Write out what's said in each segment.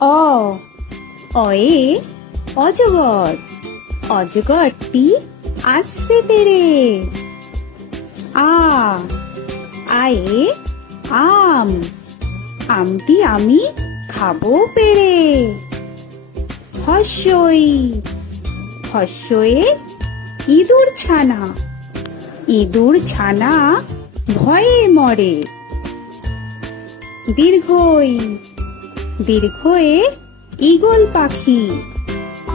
অ অয়ে অজগর, অজগরটি আসছে তেরে। আ আয়ে আম, আমটি আমি খাবো পেরে। হস্যই হস্যয়ে ইঁদুর ছানা, ইঁদুর ছানা ভয়ে মরে। দীর্ঘই দীর্ঘয়ে ঈগল পাখি,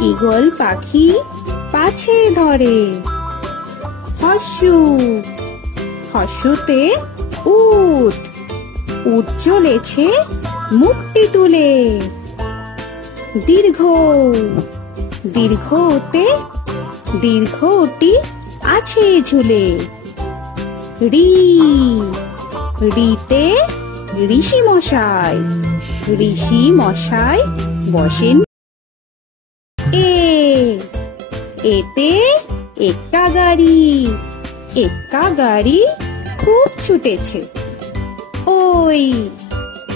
ঈগল পাখি পাছে ধরে। হস্যু হস্যুতে উট, উট চলেছে মুখটি তুলে। দীর্ঘ দীর্ঘতে দীর্ঘটি আছে ঝুলে। রি রিতে ঋষি মশাই, ঋষি মশাই বসেন। এ এতে এক্কা গাড়ি, এক্কা গাড়ি খুব ছুটেছে। ওই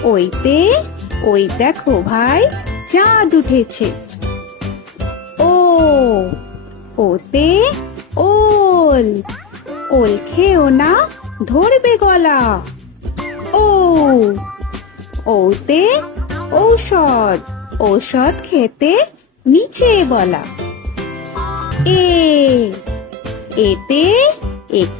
ওইতে ওই দেখো ভাই চাঁদ উঠেছে। ও ওতে ওল, ওল খেও না ধরবে গলা। ও ওতে ঔষধ, ঔষধ খেতে নিচে গলা। এ এতে